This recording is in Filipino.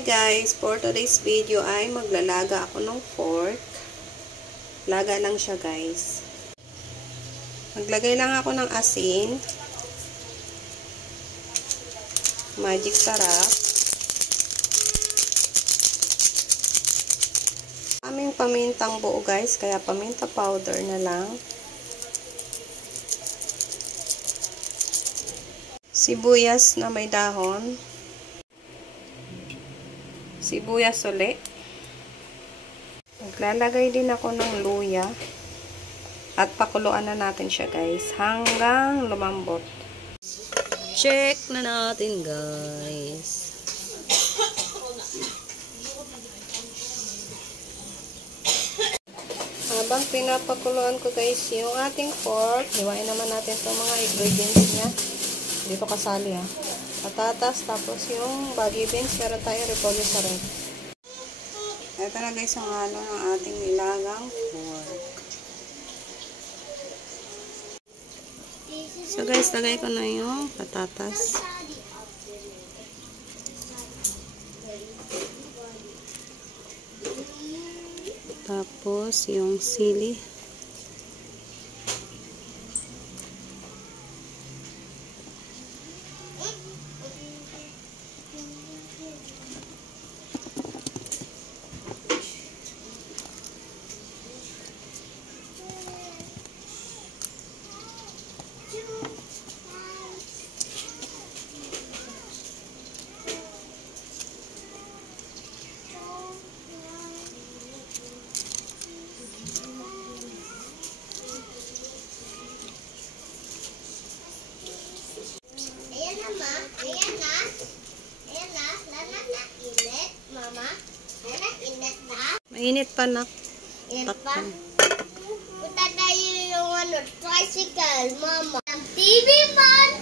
Hi guys, for today's video ay maglalaga ako ng pork. Laga lang siya guys. Maglagay lang ako ng asin. Magic sarap. Aming pamintang buo guys, kaya paminta powder na lang. Sibuyas na may dahon. Sibuyas ulit. Maglalagay din ako ng luya. At pakuluan na natin siya guys. Hanggang lumambot. Check na natin guys. Habang pinapakuluan ko guys yung ating pork, hiwain naman natin itong mga ingredients niya. Dito kasali ha. Patatas, tapos yung baggy beans, meron tayong repolyo sa red. Ito na guys ang halo ng ating nilagang pork. So guys, lagay ko na yung patatas. Tapos yung sili. Mainit pa na. Init pa? Punta tayo yung tricycle, mama. TV man!